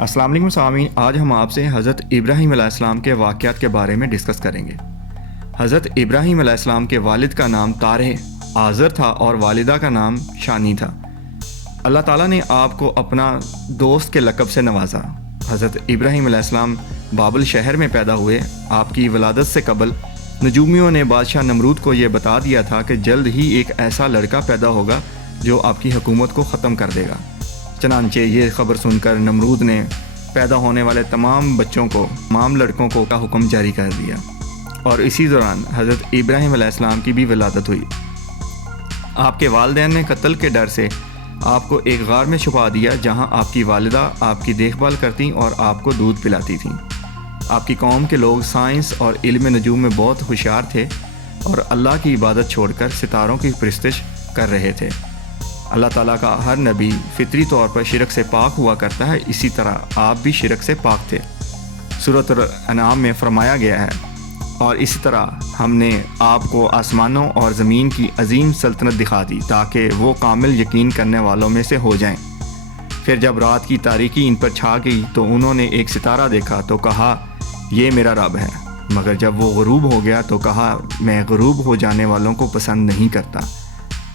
السلام علیکم سامعین، آج ہم آپ سے حضرت ابراہیم علیہ السلام کے واقعات کے بارے میں ڈسکس کریں گے۔ حضرت ابراہیم علیہ السلام کے والد کا نام طارح آزر تھا اور والدہ کا نام شانی تھا۔ اللہ تعالیٰ نے آپ کو اپنا دوست کے لقب سے نوازا۔ حضرت ابراہیم علیہ السلام بابل شہر میں پیدا ہوئے۔ آپ کی ولادت سے قبل نجومیوں نے بادشاہ نمرود کو یہ بتا دیا تھا کہ جلد ہی ایک ایسا لڑکا پیدا ہوگا جو آپ کی حکومت کو ختم کر دے گا۔ چنانچہ یہ خبر سن کر نمرود نے پیدا ہونے والے تمام بچوں کو، تمام لڑکوں کو کا حکم جاری کر دیا، اور اسی دوران حضرت ابراہیم علیہ السلام کی بھی ولادت ہوئی۔ آپ کے والدین نے قتل کے ڈر سے آپ کو ایک غار میں چھپا دیا، جہاں آپ کی والدہ آپ کی دیکھ بھال کرتیں اور آپ کو دودھ پلاتی تھیں۔ آپ کی قوم کے لوگ سائنس اور علم نجوم میں بہت ہوشیار تھے اور اللہ کی عبادت چھوڑ کر ستاروں کی پرستش کر رہے تھے۔ اللہ تعالیٰ کا ہر نبی فطری طور پر شرک سے پاک ہوا کرتا ہے، اسی طرح آپ بھی شرک سے پاک تھے۔ سورۃ الانعام میں فرمایا گیا ہے، اور اسی طرح ہم نے آپ کو آسمانوں اور زمین کی عظیم سلطنت دکھا دی تاکہ وہ کامل یقین کرنے والوں میں سے ہو جائیں۔ پھر جب رات کی تاریکی ان پر چھا گئی تو انہوں نے ایک ستارہ دیکھا تو کہا یہ میرا رب ہے، مگر جب وہ غروب ہو گیا تو کہا میں غروب ہو جانے والوں کو پسند نہیں کرتا۔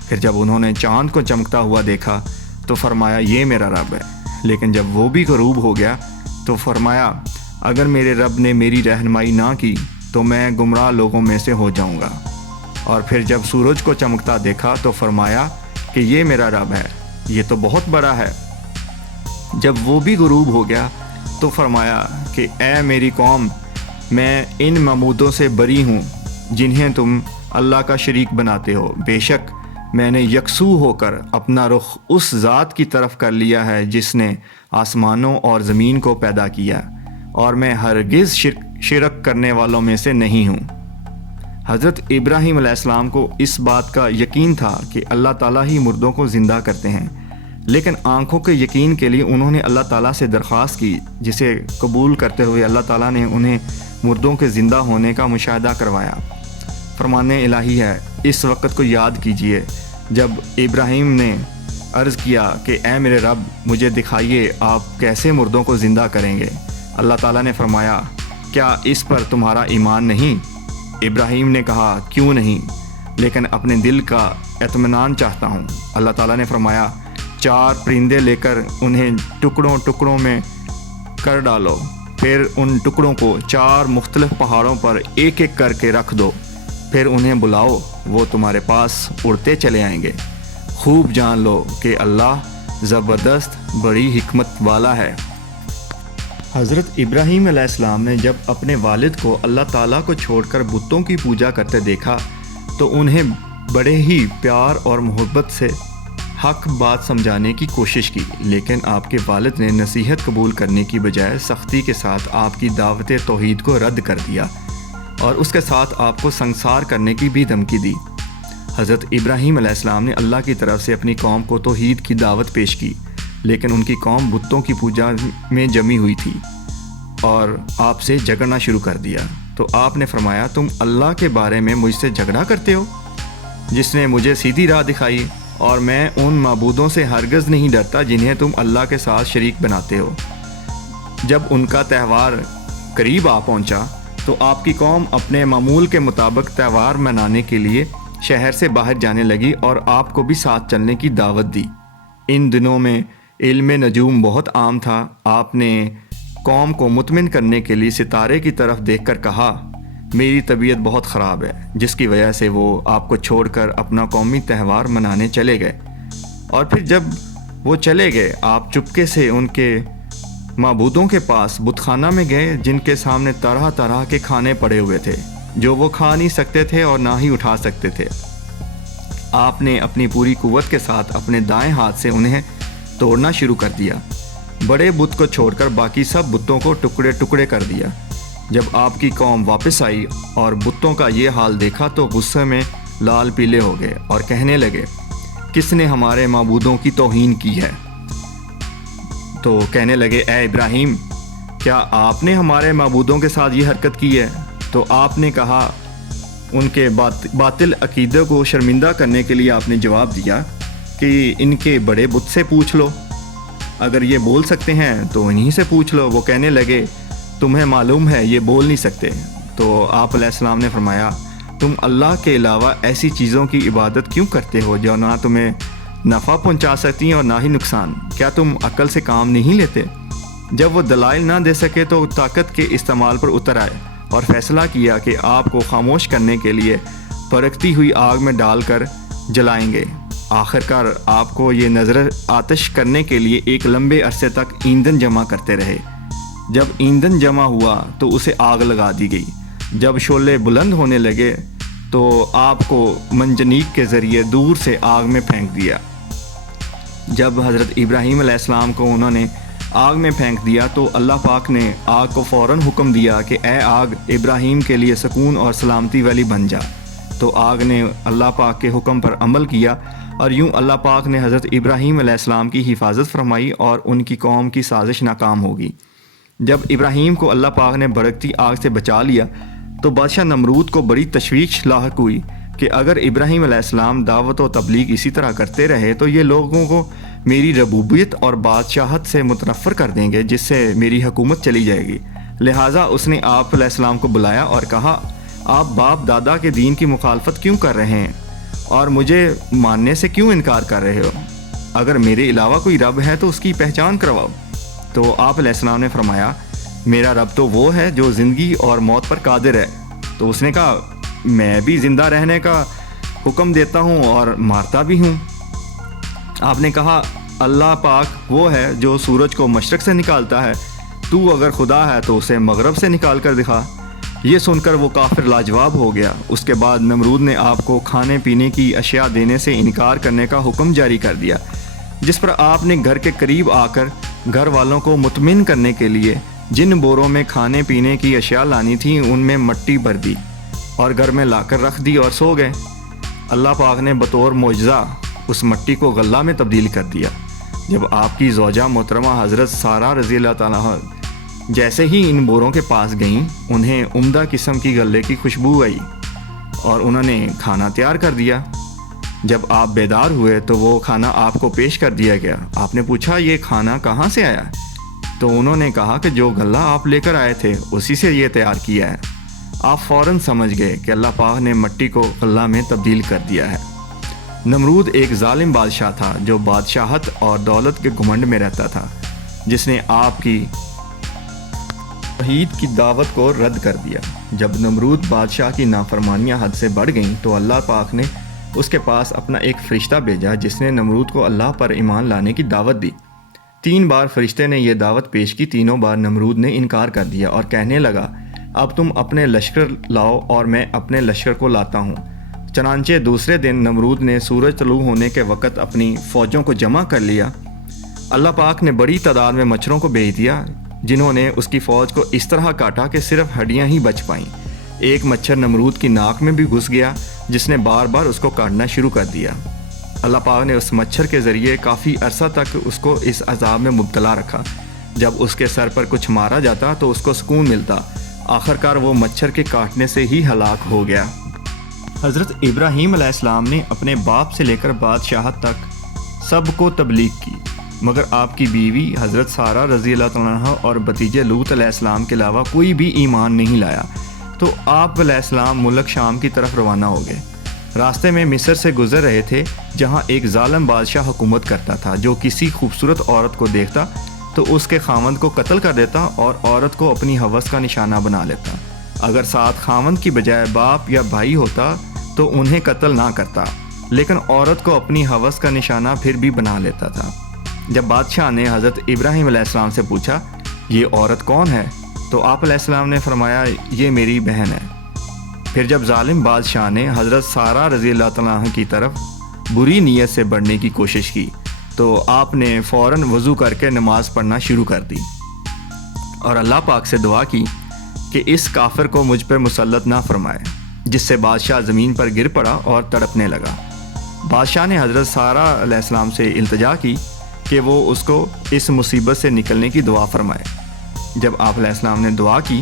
پھر جب انہوں نے چاند کو چمکتا ہوا دیکھا تو فرمایا یہ میرا رب ہے، لیکن جب وہ بھی غروب ہو گیا تو فرمایا اگر میرے رب نے میری رہنمائی نہ کی تو میں گمراہ لوگوں میں سے ہو جاؤں گا۔ اور پھر جب سورج کو چمکتا دیکھا تو فرمایا کہ یہ میرا رب ہے، یہ تو بہت بڑا ہے۔ جب وہ بھی غروب ہو گیا تو فرمایا کہ اے میری قوم، میں ان معبودوں سے بری ہوں جنہیں تم اللہ کا شریک بناتے ہو۔ بے شک میں نے یکسو ہو کر اپنا رخ اس ذات کی طرف کر لیا ہے جس نے آسمانوں اور زمین کو پیدا کیا، اور میں ہرگز شرک کرنے والوں میں سے نہیں ہوں۔ حضرت ابراہیم علیہ السلام کو اس بات کا یقین تھا کہ اللہ تعالیٰ ہی مردوں کو زندہ کرتے ہیں، لیکن آنکھوں کے یقین کے لیے انہوں نے اللہ تعالیٰ سے درخواست کی، جسے قبول کرتے ہوئے اللہ تعالیٰ نے انہیں مردوں کے زندہ ہونے کا مشاہدہ کروایا۔ فرمان الہی ہے، اس وقت کو یاد کیجئے جب ابراہیم نے عرض کیا کہ اے میرے رب، مجھے دکھائیے آپ کیسے مردوں کو زندہ کریں گے۔ اللہ تعالیٰ نے فرمایا کیا اس پر تمہارا ایمان نہیں؟ ابراہیم نے کہا کیوں نہیں، لیکن اپنے دل کا اطمینان چاہتا ہوں۔ اللہ تعالیٰ نے فرمایا 4 پرندے لے کر انہیں ٹکڑوں ٹکڑوں میں کر ڈالو، پھر ان ٹکڑوں کو 4 مختلف پہاڑوں پر ایک ایک کر کے رکھ دو، پھر انہیں بلاؤ، وہ تمہارے پاس اڑتے چلے آئیں گے۔ خوب جان لو کہ اللہ زبردست بڑی حکمت والا ہے۔ حضرت ابراہیم علیہ السلام نے جب اپنے والد کو اللہ تعالیٰ کو چھوڑ کر بتوں کی پوجا کرتے دیکھا تو انہیں بڑے ہی پیار اور محبت سے حق بات سمجھانے کی کوشش کی، لیکن آپ کے والد نے نصیحت قبول کرنے کی بجائے سختی کے ساتھ آپ کی دعوت توحید کو رد کر دیا اور اس کے ساتھ آپ کو سنسار کرنے کی بھی دھمکی دی۔ حضرت ابراہیم علیہ السلام نے اللہ کی طرف سے اپنی قوم کو توحید کی دعوت پیش کی، لیکن ان کی قوم بتوں کی پوجا میں جمی ہوئی تھی اور آپ سے جھگڑنا شروع کر دیا۔ تو آپ نے فرمایا تم اللہ کے بارے میں مجھ سے جھگڑا کرتے ہو جس نے مجھے سیدھی راہ دکھائی، اور میں ان معبودوں سے ہرگز نہیں ڈرتا جنہیں تم اللہ کے ساتھ شریک بناتے ہو۔ جب ان کا تہوار قریب آ پہنچا تو آپ کی قوم اپنے معمول کے مطابق تہوار منانے کے لیے شہر سے باہر جانے لگی اور آپ کو بھی ساتھ چلنے کی دعوت دی۔ ان دنوں میں علم نجوم بہت عام تھا۔ آپ نے قوم کو مطمئن کرنے کے لیے ستارے کی طرف دیکھ کر کہا میری طبیعت بہت خراب ہے، جس کی وجہ سے وہ آپ کو چھوڑ کر اپنا قومی تہوار منانے چلے گئے۔ اور پھر جب وہ چلے گئے آپ چپکے سے ان کے معبودوں کے پاس بت خانہ میں گئے، جن کے سامنے طرح طرح کے کھانے پڑے ہوئے تھے جو وہ کھا نہیں سکتے تھے اور نہ ہی اٹھا سکتے تھے۔ آپ نے اپنی پوری قوت کے ساتھ اپنے دائیں ہاتھ سے انہیں توڑنا شروع کر دیا۔ بڑے بت کو چھوڑ کر باقی سب بتوں کو ٹکڑے ٹکڑے کر دیا۔ جب آپ کی قوم واپس آئی اور بتوں کا یہ حال دیکھا تو غصے میں لال پیلے ہو گئے اور کہنے لگے کس نے ہمارے معبودوں کی توہین کی ہے؟ تو کہنے لگے اے ابراہیم، کیا آپ نے ہمارے معبودوں کے ساتھ یہ حرکت کی ہے؟ تو آپ نے کہا ان کے باطل عقیدے کو شرمندہ کرنے کے لیے آپ نے جواب دیا کہ ان کے بڑے بت سے پوچھ لو۔ اگر یہ بول سکتے ہیں تو انہی سے پوچھ لو۔ وہ کہنے لگے تمہیں معلوم ہے یہ بول نہیں سکتے۔ تو آپ علیہ السلام نے فرمایا تم اللہ کے علاوہ ایسی چیزوں کی عبادت کیوں کرتے ہو جو نہ تمہیں نفع پہنچا سکتی ہیں اور نہ ہی نقصان؟ کیا تم عقل سے کام نہیں لیتے؟ جب وہ دلائل نہ دے سکے تو طاقت کے استعمال پر اتر آئے اور فیصلہ کیا کہ آپ کو خاموش کرنے کے لیے بھڑکتی ہوئی آگ میں ڈال کر جلائیں گے۔ آخرکار آپ کو یہ نظر آتش کرنے کے لیے ایک لمبے عرصے تک ایندھن جمع کرتے رہے۔ جب ایندھن جمع ہوا تو اسے آگ لگا دی گئی۔ جب شعلے بلند ہونے لگے تو آپ کو منجنیق کے ذریعے دور سے آگ میں پھینک دیا۔ جب حضرت ابراہیم علیہ السلام کو انہوں نے آگ میں پھینک دیا تو اللہ پاک نے آگ کو فوراً حکم دیا کہ اے آگ ابراہیم کے لیے سکون اور سلامتی والی بن جا۔ تو آگ نے اللہ پاک کے حکم پر عمل کیا اور یوں اللہ پاک نے حضرت ابراہیم علیہ السلام کی حفاظت فرمائی اور ان کی قوم کی سازش ناکام ہوگی۔ جب ابراہیم کو اللہ پاک نے بھڑکتی آگ سے بچا لیا تو بادشاہ نمرود کو بڑی تشویش لاحق ہوئی کہ اگر ابراہیم علیہ السلام دعوت و تبلیغ اسی طرح کرتے رہے تو یہ لوگوں کو میری ربوبیت اور بادشاہت سے متنفر کر دیں گے، جس سے میری حکومت چلی جائے گی۔ لہٰذا اس نے آپ علیہ السلام کو بلایا اور کہا آپ باپ دادا کے دین کی مخالفت کیوں کر رہے ہیں اور مجھے ماننے سے کیوں انکار کر رہے ہو؟ اگر میرے علاوہ کوئی رب ہے تو اس کی پہچان کرواؤ۔ تو آپ علیہ السلام نے فرمایا میرا رب تو وہ ہے جو زندگی اور موت پر قادر ہے۔ تو اس نے کہا میں بھی زندہ رہنے کا حکم دیتا ہوں اور مارتا بھی ہوں۔ آپ نے کہا اللہ پاک وہ ہے جو سورج کو مشرق سے نکالتا ہے، تو اگر خدا ہے تو اسے مغرب سے نکال کر دکھا۔ یہ سن کر وہ کافر لاجواب ہو گیا۔ اس کے بعد نمرود نے آپ کو کھانے پینے کی اشیاء دینے سے انکار کرنے کا حکم جاری کر دیا، جس پر آپ نے گھر کے قریب آ کر گھر والوں کو مطمئن کرنے کے لیے جن بوروں میں کھانے پینے کی اشیاء لانی تھیں ان میں مٹی بھر دی اور گھر میں لا کر رکھ دی اور سو گئے۔ اللہ پاک نے بطور معجزہ اس مٹی کو غلہ میں تبدیل کر دیا۔ جب آپ کی زوجہ محترمہ حضرت سارہ رضی اللہ تعالیٰ جیسے ہی ان بوروں کے پاس گئیں انہیں عمدہ قسم کی غلے کی خوشبو آئی اور انہوں نے کھانا تیار کر دیا۔ جب آپ بیدار ہوئے تو وہ کھانا آپ کو پیش کر دیا گیا۔ آپ نے پوچھا یہ کھانا کہاں سے آیا؟ تو انہوں نے کہا کہ جو غلہ آپ لے کر آئے تھے اسی سے یہ تیار کیا ہے۔ آپ فوراً سمجھ گئے کہ اللہ پاک نے مٹی کو غلہ میں تبدیل کر دیا ہے۔ نمرود ایک ظالم بادشاہ تھا جو بادشاہت اور دولت کے گھمنڈ میں رہتا تھا، جس نے آپ کی توحید کی دعوت کو رد کر دیا۔ جب نمرود بادشاہ کی نافرمانیاں حد سے بڑھ گئیں تو اللہ پاک نے اس کے پاس اپنا ایک فرشتہ بھیجا جس نے نمرود کو اللہ پر ایمان لانے کی دعوت دی۔ 3 بار فرشتے نے یہ دعوت پیش کی، تینوں بار نمرود نے انکار کر دیا اور کہنے لگا اب تم اپنے لشکر لاؤ اور میں اپنے لشکر کو لاتا ہوں۔ چنانچہ دوسرے دن نمرود نے سورج طلوع ہونے کے وقت اپنی فوجوں کو جمع کر لیا۔ اللہ پاک نے بڑی تعداد میں مچھروں کو بھیج دیا جنہوں نے اس کی فوج کو اس طرح کاٹا کہ صرف ہڈیاں ہی بچ پائیں۔ ایک مچھر نمرود کی ناک میں بھی گھس گیا جس نے بار بار اس کو کاٹنا شروع کر دیا۔ اللہ پاک نے اس مچھر کے ذریعے کافی عرصہ تک اس کو اس عذاب میں مبتلا رکھا۔ جب اس کے سر پر کچھ مارا جاتا تو اس کو سکون ملتا۔ آخرکار وہ مچھر کے کاٹنے سے ہی ہلاک ہو گیا۔ حضرت ابراہیم علیہ السلام نے اپنے باپ سے لے کر بادشاہت تک سب کو تبلیغ کی، مگر آپ کی بیوی حضرت سارہ رضی اللہ تعالیٰ عنہ اور بھتیجے لوط علیہ السلام کے علاوہ کوئی بھی ایمان نہیں لایا۔ تو آپ علیہ السلام ملک شام کی طرف روانہ ہو گئے۔ راستے میں مصر سے گزر رہے تھے جہاں ایک ظالم بادشاہ حکومت کرتا تھا جو کسی خوبصورت عورت کو دیکھتا تو اس کے خاوند کو قتل کر دیتا اور عورت کو اپنی ہوس کا نشانہ بنا لیتا۔ اگر ساتھ خاوند کی بجائے باپ یا بھائی ہوتا تو انہیں قتل نہ کرتا، لیکن عورت کو اپنی ہوس کا نشانہ پھر بھی بنا لیتا تھا۔ جب بادشاہ نے حضرت ابراہیم علیہ السلام سے پوچھا یہ عورت کون ہے تو آپ علیہ السلام نے فرمایا یہ میری بہن ہے۔ پھر جب ظالم بادشاہ نے حضرت سارہ رضی اللہ تعالیٰ عنہ کی طرف بری نیت سے بڑھنے کی کوشش کی تو آپ نے فوراً وضو کر کے نماز پڑھنا شروع کر دی اور اللہ پاک سے دعا کی کہ اس کافر کو مجھ پر مسلط نہ فرمائے، جس سے بادشاہ زمین پر گر پڑا اور تڑپنے لگا۔ بادشاہ نے حضرت سارہ علیہ السلام سے التجا کی کہ وہ اس کو اس مصیبت سے نکلنے کی دعا فرمائے۔ جب آپ علیہ السلام نے دعا کی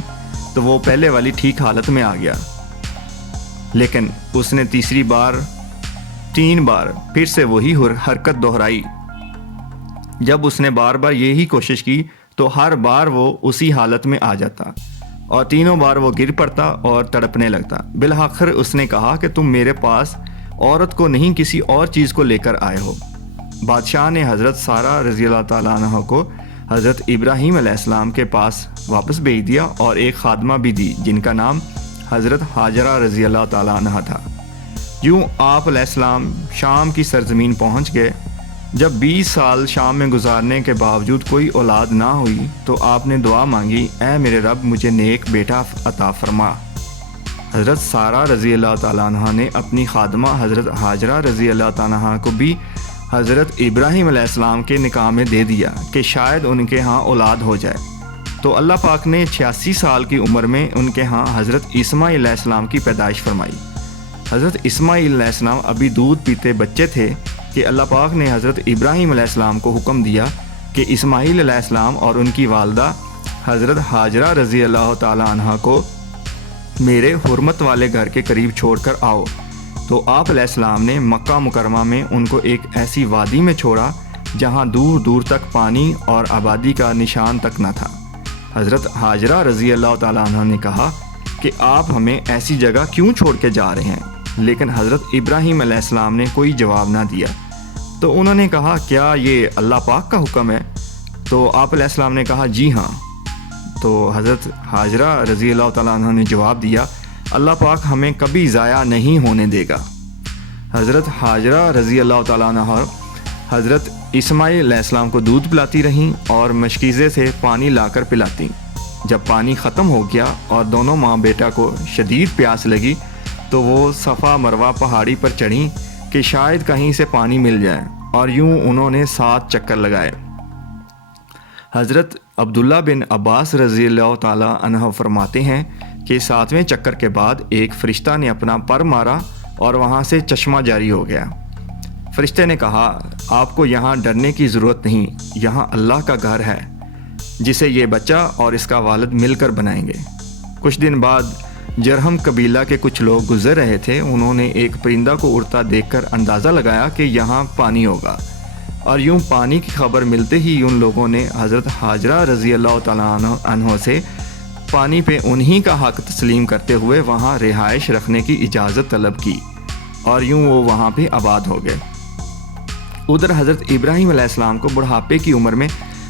تو وہ پہلے والی ٹھیک حالت میں آ گیا، لیکن اس نے 3 بار پھر سے وہی حرکت دہرائی۔ جب اس نے بار بار یہی کوشش کی تو ہر بار وہ اسی حالت میں آ جاتا اور تینوں بار وہ گر پڑتا اور تڑپنے لگتا۔ بالآخر اس نے کہا کہ تم میرے پاس عورت کو نہیں کسی اور چیز کو لے کر آئے ہو۔ بادشاہ نے حضرت سارہ رضی اللہ تعالیٰ عنہ کو حضرت ابراہیم علیہ السلام کے پاس واپس بھیج دیا اور ایک خادمہ بھی دی جن کا نام حضرت ہاجرہ رضی اللہ تعالیٰ عنہ تھا۔ یوں آپ علیہ السلام شام کی سرزمین پہنچ گئے۔ جب 20 سال شام میں گزارنے کے باوجود کوئی اولاد نہ ہوئی تو آپ نے دعا مانگی، اے میرے رب مجھے نیک بیٹا عطا فرما۔ حضرت سارہ رضی اللہ تعالیٰ عنہ نے اپنی خادمہ حضرت ہاجرہ رضی اللہ تعالیٰ عنہ کو بھی حضرت ابراہیم علیہ السلام کے نکاح میں دے دیا کہ شاید ان کے ہاں اولاد ہو جائے۔ تو اللہ پاک نے 86 سال کی عمر میں ان کے ہاں حضرت اسماعیل علیہ السلام کی پیدائش فرمائی۔ حضرت اسماعیل علیہ السلام ابھی دودھ پیتے بچے تھے کہ اللہ پاک نے حضرت ابراہیم علیہ السلام کو حکم دیا کہ اسماعیل علیہ السلام اور ان کی والدہ حضرت ہاجرہ رضی اللہ تعالیٰ عنہ کو میرے حرمت والے گھر کے قریب چھوڑ کر آؤ۔ تو آپ علیہ السلام نے مکہ مکرمہ میں ان کو ایک ایسی وادی میں چھوڑا جہاں دور دور تک پانی اور آبادی کا نشان تک نہ تھا۔ حضرت ہاجرہ رضی اللہ تعالیٰ عنہ نے کہا کہ آپ ہمیں ایسی جگہ کیوں چھوڑ کے جا رہے ہیں؟ لیکن حضرت ابراہیم علیہ السلام نے کوئی جواب نہ دیا۔ تو انہوں نے کہا کیا یہ اللہ پاک کا حکم ہے؟ تو آپ علیہ السلام نے کہا جی ہاں۔ تو حضرت ہاجرہ رضی اللہ تعالیٰ عنہ نے جواب دیا اللہ پاک ہمیں کبھی ضائع نہیں ہونے دے گا۔ حضرت ہاجرہ رضی اللہ تعالیٰ عنہ حضرت اسماعیل علیہ السلام کو دودھ پلاتی رہیں اور مشکیزے سے پانی لا کر پلاتی۔ جب پانی ختم ہو گیا اور دونوں ماں بیٹا کو شدید پیاس لگی تو وہ صفا مروہ پہاڑی پر چڑھیں کہ شاید کہیں سے پانی مل جائے، اور یوں انہوں نے 7 چکر لگائے۔ حضرت عبداللہ بن عباس رضی اللہ تعالیٰ عنہ فرماتے ہیں کہ 7ویں چکر کے بعد ایک فرشتہ نے اپنا پر مارا اور وہاں سے چشمہ جاری ہو گیا۔ فرشتے نے کہا آپ کو یہاں ڈرنے کی ضرورت نہیں، یہاں اللہ کا گھر ہے جسے یہ بچہ اور اس کا والد مل کر بنائیں گے۔ کچھ دن بعد جرہم قبیلہ کے کچھ لوگ گزر رہے تھے، انہوں نے ایک پرندہ کو اڑتا دیکھ کر اندازہ لگایا کہ یہاں پانی ہوگا، اور یوں پانی کی خبر ملتے ہی ان لوگوں نے حضرت ہاجرہ رضی اللہ تعالیٰ عنہ سے پانی پہ انہی کا حق تسلیم کرتے ہوئے وہاں رہائش رکھنے کی اجازت طلب کی، اور یوں وہ وہاں پہ آباد ہو گئے۔ ادھر حضرت ابراہیم علیہ السلام کو بڑھاپے کی عمر میں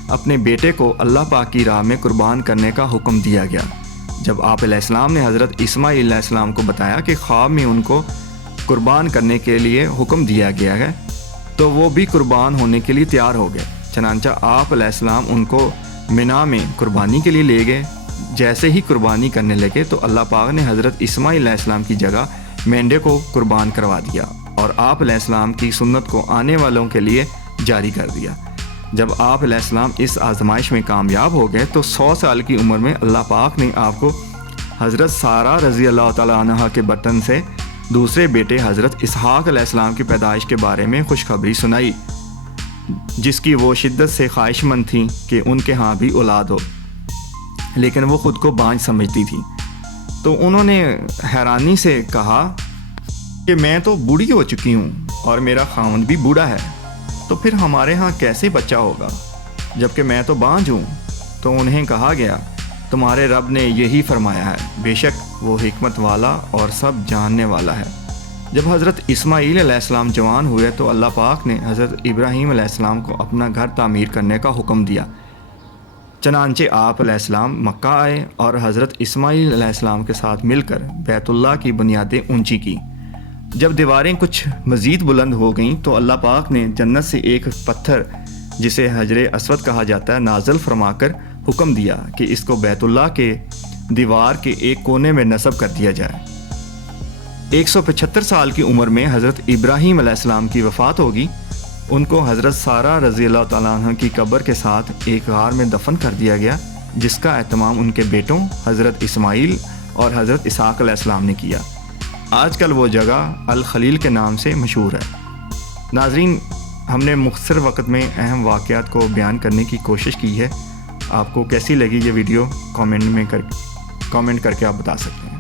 اپنے بیٹے کو اللہ پاک کی راہ میں قربان کرنے کا حکم دیا گیا۔ جب آپ علیہ السلام نے حضرت اسماعیل علیہ السلام کو بتایا کہ خواب میں ان کو قربان کرنے کے لیے حکم دیا گیا ہے تو وہ بھی قربان ہونے کے لیے تیار ہو گئے۔ چنانچہ آپ علیہ السلام ان کو منا میں قربانی کے لیے لے گئے۔ جیسے ہی قربانی کرنے لگے تو اللہ پاک نے حضرت اسماعیل علیہ السلام کی جگہ مینڈے کو قربان کروا دیا اور آپ علیہ السلام کی سنت کو آنے والوں کے لیے جاری کر دیا۔ جب آپ علیہ السلام اس آزمائش میں کامیاب ہو گئے تو 100 سال کی عمر میں اللہ پاک نے آپ کو حضرت سارہ رضی اللہ تعالیٰ عنہ کے بطن سے دوسرے بیٹے حضرت اسحاق علیہ السلام کی پیدائش کے بارے میں خوشخبری سنائی، جس کی وہ شدت سے خواہش مند تھیں کہ ان کے ہاں بھی اولاد ہو، لیکن وہ خود کو بانجھ سمجھتی تھی۔ تو انہوں نے حیرانی سے کہا کہ میں تو بوڑھی ہو چکی ہوں اور میرا خاوند بھی بوڑھا ہے، تو پھر ہمارے ہاں کیسے بچہ ہوگا جبکہ میں تو بانجھ ہوں؟ تو انہیں کہا گیا تمہارے رب نے یہی فرمایا ہے، بے شک وہ حکمت والا اور سب جاننے والا ہے۔ جب حضرت اسماعیل علیہ السلام جوان ہوئے تو اللہ پاک نے حضرت ابراہیم علیہ السلام کو اپنا گھر تعمیر کرنے کا حکم دیا۔ چنانچہ آپ علیہ السلام مکہ آئے اور حضرت اسماعیل علیہ السلام کے ساتھ مل کر بیت اللہ کی بنیادیں اونچی کی۔ جب دیواریں کچھ مزید بلند ہو گئیں تو اللہ پاک نے جنت سے ایک پتھر جسے حجر اسود کہا جاتا ہے نازل فرما کر حکم دیا کہ اس کو بیت اللہ کے دیوار کے ایک کونے میں نصب کر دیا جائے۔ 175 سال کی عمر میں حضرت ابراہیم علیہ السلام کی وفات ہوگی۔ ان کو حضرت سارہ رضی اللہ تعالیٰ عنہ کی قبر کے ساتھ ایک غار میں دفن کر دیا گیا، جس کا اہتمام ان کے بیٹوں حضرت اسماعیل اور حضرت اسحاق علیہ السلام نے کیا۔ آج کل وہ جگہ الخلیل کے نام سے مشہور ہے۔ ناظرین، ہم نے مختصر وقت میں اہم واقعات کو بیان کرنے کی کوشش کی ہے۔ آپ کو کیسی لگی یہ ویڈیو کامنٹ کر کے آپ بتا سکتے ہیں۔